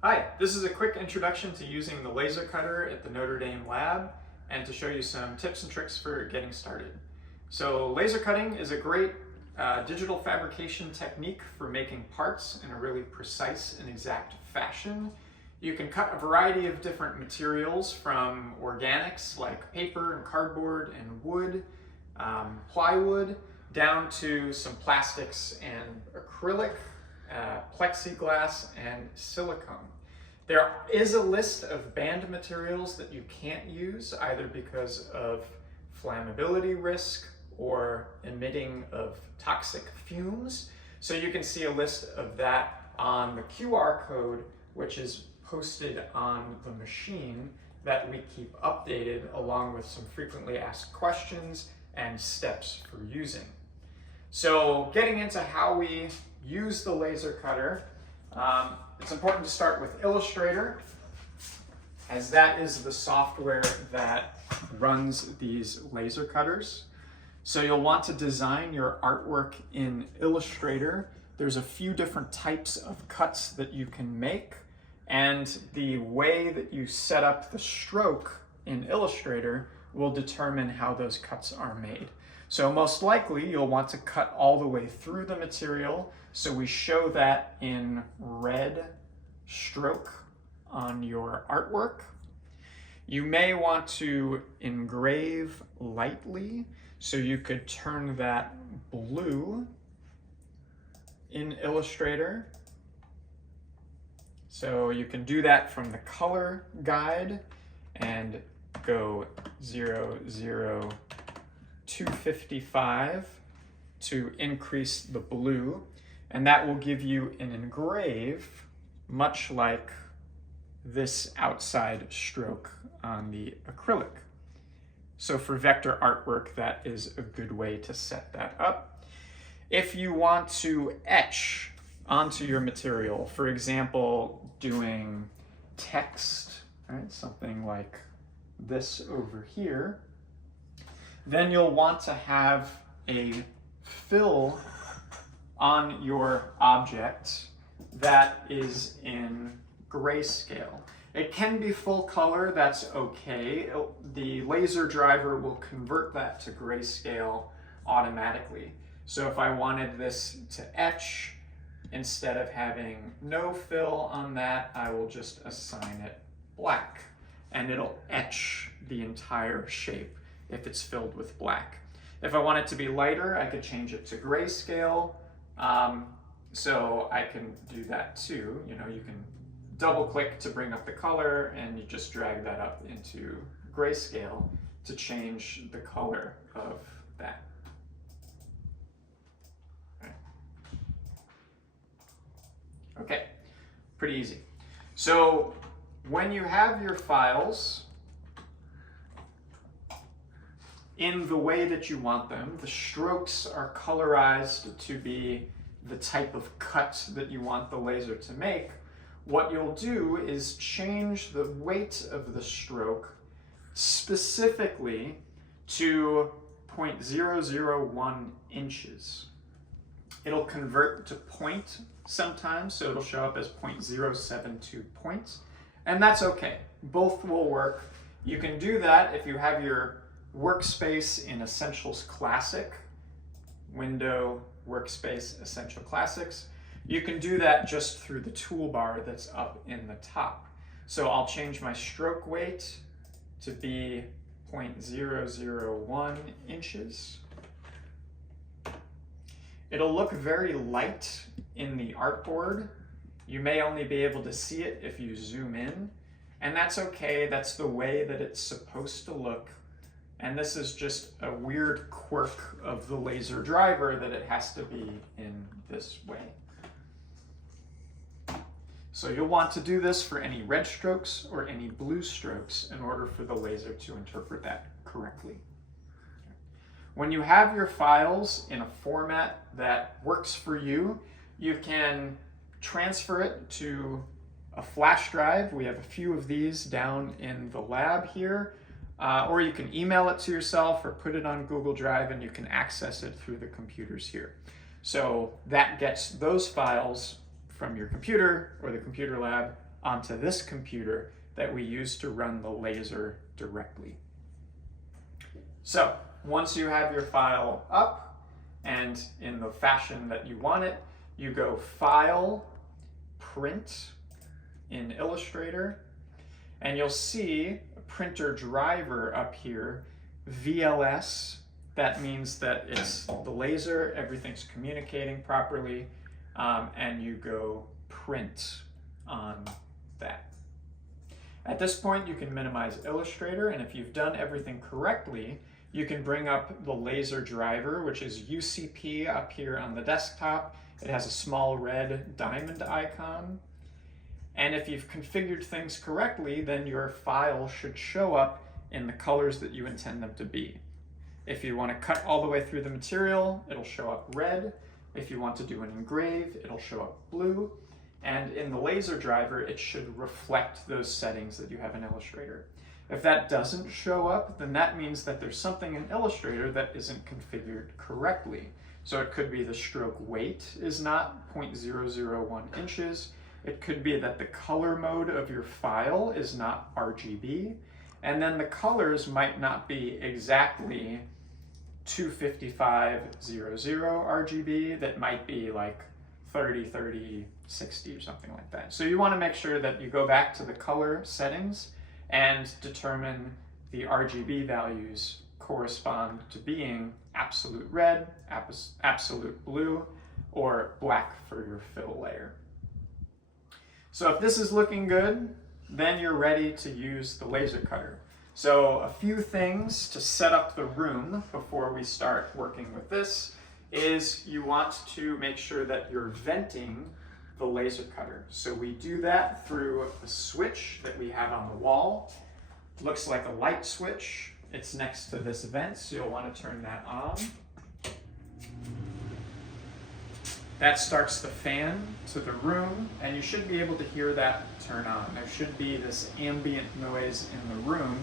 Hi, this is a quick introduction to using the laser cutter at the Notre Dame lab and to show you some tips and tricks for getting started. So laser cutting is a great digital fabrication technique for making parts in a really precise and exact fashion. You can cut a variety of different materials from organics like paper and cardboard and wood, plywood, down to some plastics and acrylic, plexiglass, and silicone. There is a list of banned materials that you can't use either because of flammability risk or emitting of toxic fumes. So you can see a list of that on the QR code, which is posted on the machine that we keep updated along with some frequently asked questions and steps for using. So getting into how we use the laser cutter, it's important to start with Illustrator, as that is the software that runs these laser cutters. So you'll want to design your artwork in Illustrator. There's a few different types of cuts that you can make, and the way that you set up the stroke in Illustrator will determine how those cuts are made. So most likely you'll want to cut all the way through the material, so we show that in red stroke on your artwork. You may want to engrave lightly, so you could turn that blue in Illustrator. So you can do that from the color guide and go 0, 0, 255 to increase the blue, and that will give you an engrave much like this outside stroke on the acrylic. So for vector artwork, that is a good way to set that up. If you want to etch onto your material, for example, doing text, right, something like this over here, then you'll want to have a fill on your object that is in grayscale. It can be full color, that's okay. The laser driver will convert that to grayscale automatically. So if I wanted this to etch, instead of having no fill on that, I will just assign it black, and it'll etch the entire shape if it's filled with black. If I want it to be lighter, I could change it to grayscale. So I can do that too. You know, you can double click to bring up the color, and you just drag that up into grayscale to change the color of that. Okay, pretty easy. So when you have your files in the way that you want them, the strokes are colorized to be the type of cut that you want the laser to make. What you'll do is change the weight of the stroke specifically to 0.001 inches. It'll convert to point sometimes, so it'll show up as 0.072 points, and that's okay. Both will work. You can do that if you have your workspace in Essentials Classic, Window, Workspace, Essential Classics. You can do that just through the toolbar that's up in the top. So I'll change my stroke weight to be 0.001 inches. It'll look very light in the artboard. You may only be able to see it if you zoom in, and that's okay. That's the way that it's supposed to look. And this is just a weird quirk of the laser driver that it has to be in this way. So you'll want to do this for any red strokes or any blue strokes in order for the laser to interpret that correctly. When you have your files in a format that works for you, you can transfer it to a flash drive. We have a few of these down in the lab here. Or you can email it to yourself or put it on Google Drive, and you can access it through the computers here. So that gets those files from your computer or the computer lab onto this computer that we use to run the laser directly. So once you have your file up and in the fashion that you want it, you go File, Print in Illustrator, and you'll see a printer driver up here, VLS. That means that it's the laser, everything's communicating properly, and you go Print on that. At this point, you can minimize Illustrator, and if you've done everything correctly, you can bring up the laser driver, which is UCP up here on the desktop. It has a small red diamond icon. And if you've configured things correctly, then your file should show up in the colors that you intend them to be. If you want to cut all the way through the material, it'll show up red. If you want to do an engrave, it'll show up blue. And in the laser driver, it should reflect those settings that you have in Illustrator. If that doesn't show up, then that means that there's something in Illustrator that isn't configured correctly. So it could be the stroke weight is not 0.001 inches. It could be that the color mode of your file is not RGB. And then the colors might not be exactly 25500 RGB. That might be like 30, 30, 60 or something like that. So you want to make sure that you go back to the color settings and determine the RGB values correspond to being absolute red, absolute blue, or black for your fill layer. So if this is looking good, then you're ready to use the laser cutter. So a few things to set up the room before we start working with this is you want to make sure that you're venting the laser cutter. So we do that through a switch that we have on the wall. It looks like a light switch. It's next to this vent, so you'll want to turn that on. That starts the fan to the room, and you should be able to hear that turn on. There should be this ambient noise in the room,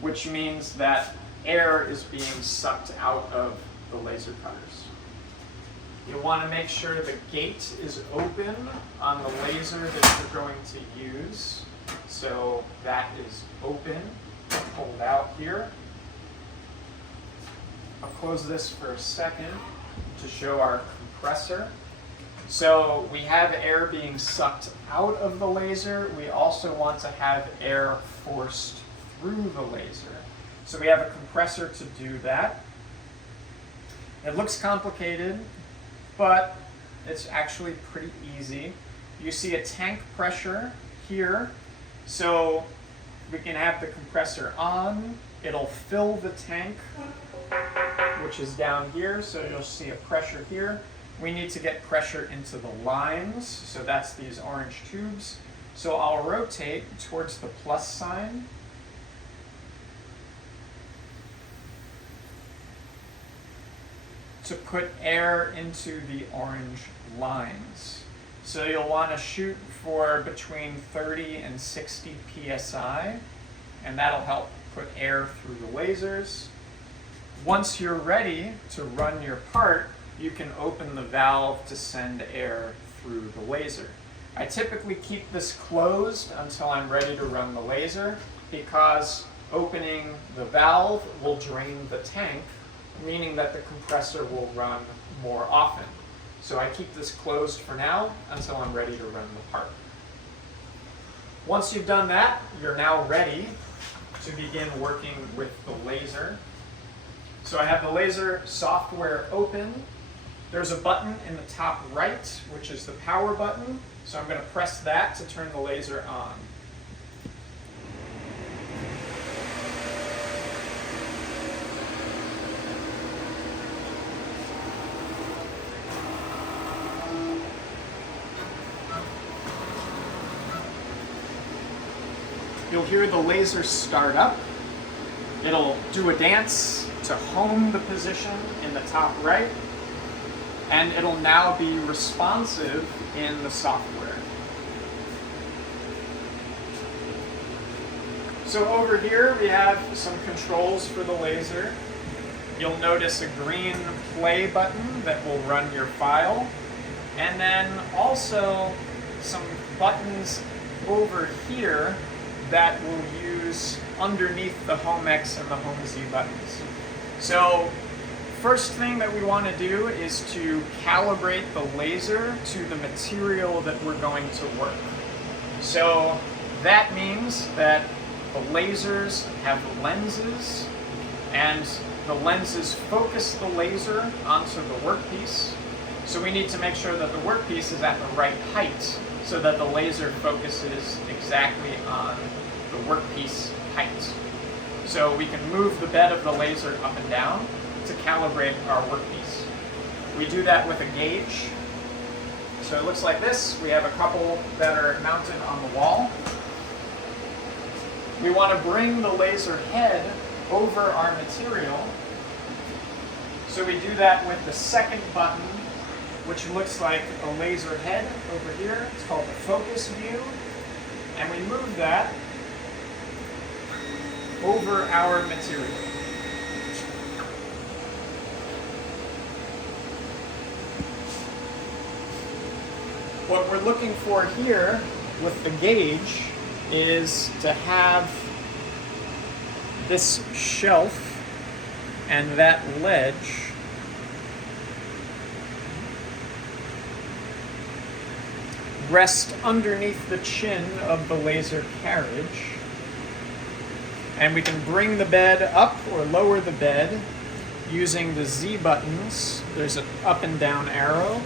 which means that air is being sucked out of the laser cutters. You'll want to make sure the gate is open on the laser that you're going to use. So that is open, pulled out here. I'll close this for a second to show our compressor. So we have air being sucked out of the laser. We also want to have air forced through the laser. So we have a compressor to do that. It looks complicated, but it's actually pretty easy. You see a tank pressure here. So we can have the compressor on. It'll fill the tank, which is down here. So you'll see a pressure here. We need to get pressure into the lines. So that's these orange tubes. So I'll rotate towards the plus sign. To put air into the orange lines. So you'll want to shoot for between 30 and 60 psi, and that'll help put air through the lasers. Once you're ready to run your part, you can open the valve to send air through the laser. I typically keep this closed until I'm ready to run the laser, because opening the valve will drain the tank, meaning that the compressor will run more often. So I keep this closed for now until I'm ready to run the part. Once you've done that, you're now ready to begin working with the laser. So I have the laser software open. There's a button in the top right, which is the power button. So I'm going to press that to turn the laser on. You'll hear the laser start up. It'll do a dance to home the position in the top right, and it'll now be responsive in the software. So over here we have some controls for the laser. You'll notice a green play button that will run your file, and then also some buttons over here that we'll use underneath the Home X and the Home Z buttons. So first thing that we want to do is to calibrate the laser to the material that we're going to work. So that means that the lasers have lenses, and the lenses focus the laser onto the workpiece. So we need to make sure that the workpiece is at the right height so that the laser focuses exactly on the workpiece height. So we can move the bed of the laser up and down to calibrate our workpiece. We do that with a gauge. So it looks like this. We have a couple that are mounted on the wall. We want to bring the laser head over our material. So we do that with the second button, which looks like a laser head over here. It's called the focus view. And we move that over our material. What we're looking for here with the gauge is to have this shelf and that ledge rest underneath the chin of the laser carriage. And we can bring the bed up or lower the bed using the Z buttons. There's an up and down arrow.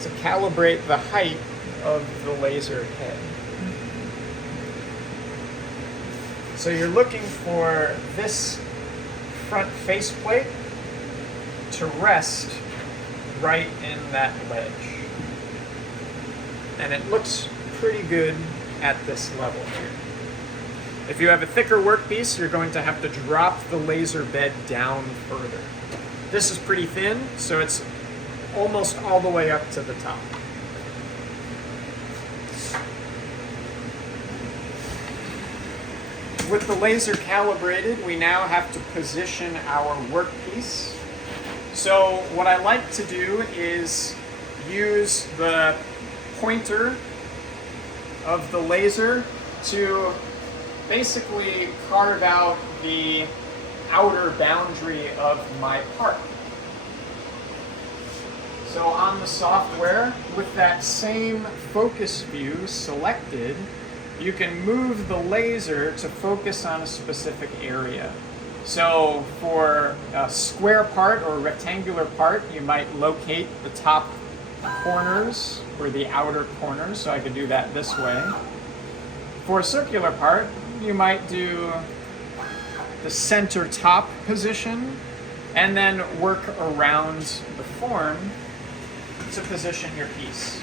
To calibrate the height of the laser head. So you're looking for this front faceplate to rest right in that ledge. And it looks pretty good at this level here. If you have a thicker workpiece, you're going to have to drop the laser bed down further. This is pretty thin, so it's almost all the way up to the top. With the laser calibrated, we now have to position our workpiece. So what I like to do is use the pointer of the laser to basically carve out the outer boundary of my part. So on the software, with that same focus view selected, you can move the laser to focus on a specific area. So for a square part or a rectangular part, you might locate the top corners or the outer corners, so I could do that this way. For a circular part, you might do the center top position and then work around the form to position your piece.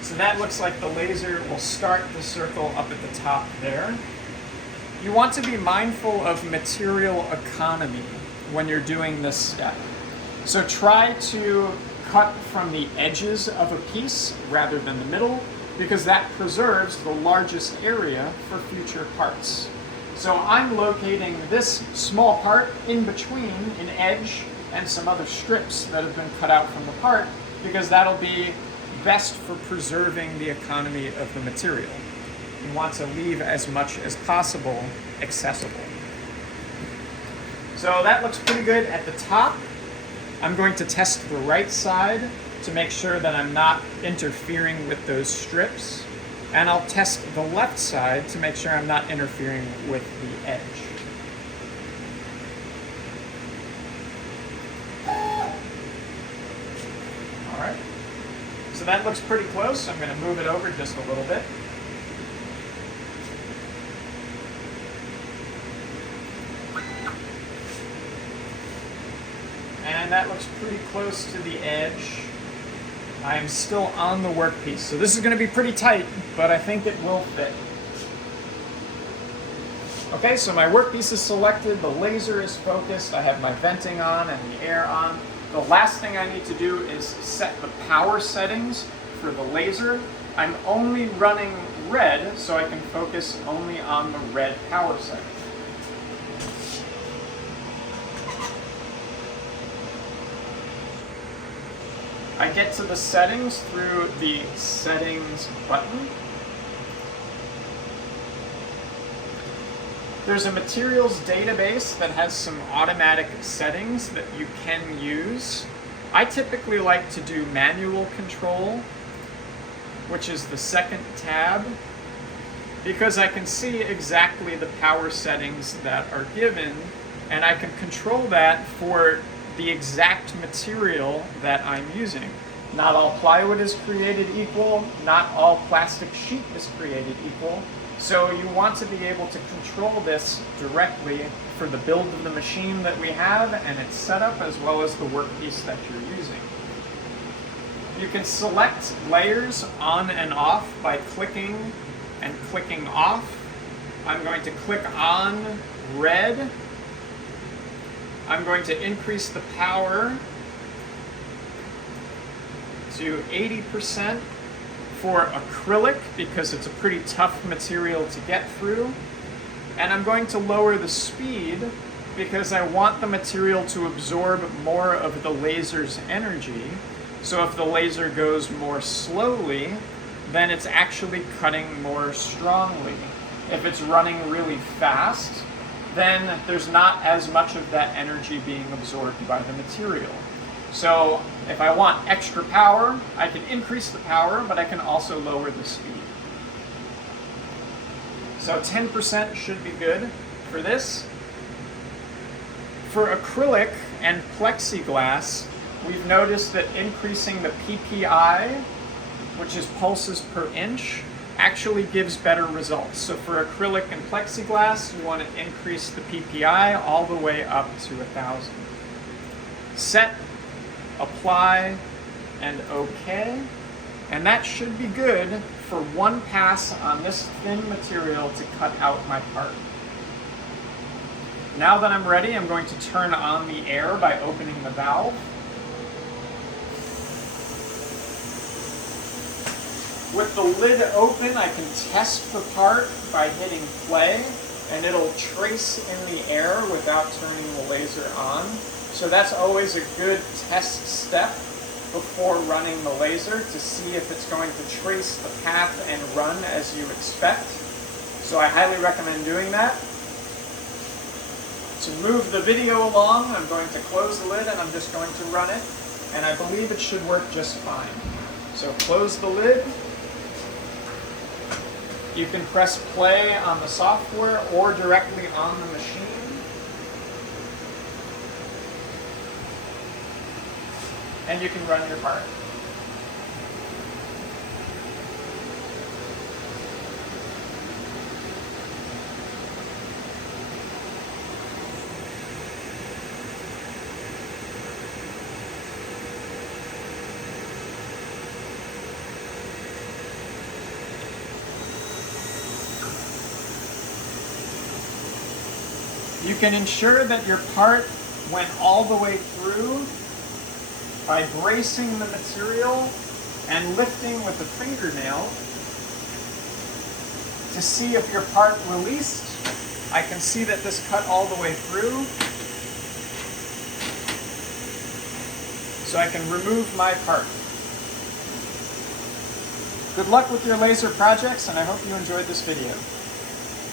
So that looks like the laser will start the circle up at the top there. You want to be mindful of material economy when you're doing this step. So try to cut from the edges of a piece rather than the middle, because that preserves the largest area for future parts. So I'm locating this small part in between an edge and some other strips that have been cut out from the part, because that'll be best for preserving the economy of the material. You want to leave as much as possible accessible. So that looks pretty good at the top. I'm going to test the right side to make sure that I'm not interfering with those strips. And I'll test the left side to make sure I'm not interfering with the edge. All right. So that looks pretty close. I'm going to move it over just a little bit. And that looks pretty close to the edge. I'm still on the workpiece. So this is going to be pretty tight, but I think it will fit. Okay, so my workpiece is selected, the laser is focused, I have my venting on and the air on. The last thing I need to do is set the power settings for the laser. I'm only running red, so I can focus only on the red power setting. I get to the settings through the settings button. There's a materials database that has some automatic settings that you can use. I typically like to do manual control, which is the second tab, because I can see exactly the power settings that are given, and I can control that for the exact material that I'm using. Not all plywood is created equal, not all plastic sheet is created equal, so you want to be able to control this directly for the build of the machine that we have and its setup, as well as the workpiece that you're using. You can select layers on and off by clicking and clicking off. I'm going to click on red. I'm going to increase the power to 80% for acrylic because it's a pretty tough material to get through. And I'm going to lower the speed because I want the material to absorb more of the laser's energy. So if the laser goes more slowly, then it's actually cutting more strongly. If it's running really fast, then there's not as much of that energy being absorbed by the material. So if I want extra power, I can increase the power, but I can also lower the speed. So 10% should be good for this. For acrylic and plexiglass, we've noticed that increasing the PPI, which is pulses per inch, actually gives better results. So for acrylic and plexiglass, you want to increase the PPI all the way up to 1,000. Set, apply, and OK. And that should be good for one pass on this thin material to cut out my part. Now that I'm ready, I'm going to turn on the air by opening the valve. With the lid open, I can test the part by hitting play, and it'll trace in the air without turning the laser on. So that's always a good test step before running the laser to see if it's going to trace the path and run as you expect. So I highly recommend doing that. To move the video along, I'm going to close the lid and I'm just going to run it, and I believe it should work just fine. So close the lid. You can press play on the software or directly on the machine. And you can run your part. You can ensure that your part went all the way through by bracing the material and lifting with a fingernail to see if your part released. I can see that this cut all the way through, so I can remove my part. Good luck with your laser projects, and I hope you enjoyed this video.